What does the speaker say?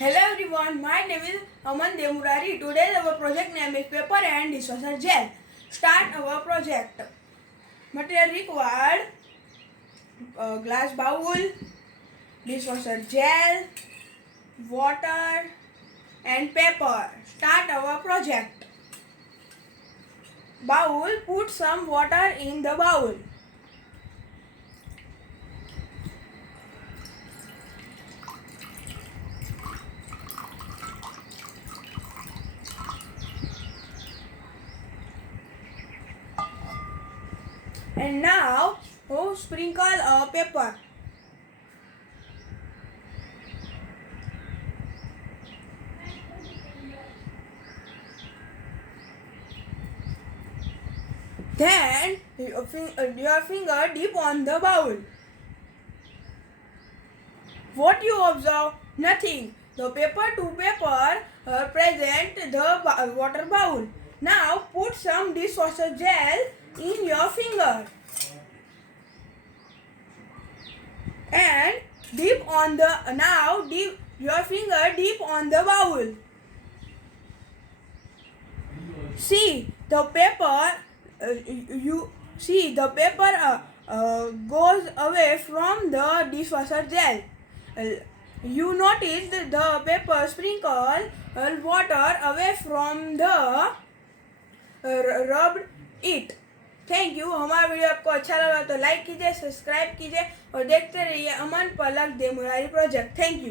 Hello everyone, my name is Aman Demurari. Today our project name is paper and dishwasher gel. Start our project. Material required: glass bowl, dishwasher gel, water and paper. Start our project. Bowl, put some water in the bowl. And now, sprinkle a paper. Then, your finger dip on the bowl. What you observe? Nothing. The paper to paper present the water bowl. Now, put some dishwasher gel in your finger. And dip on the your finger dip on the bowl. See the paper. The paper goes away from the dishwasher gel. You notice that the paper sprinkle water away from the rubbed it. Thank you. हमारा video आपको अच्छा लगा तो like कीजिए, subscribe कीजिए और देखते रहिए अमन पलक देमुरारी प्रोजेक्ट. Thank you.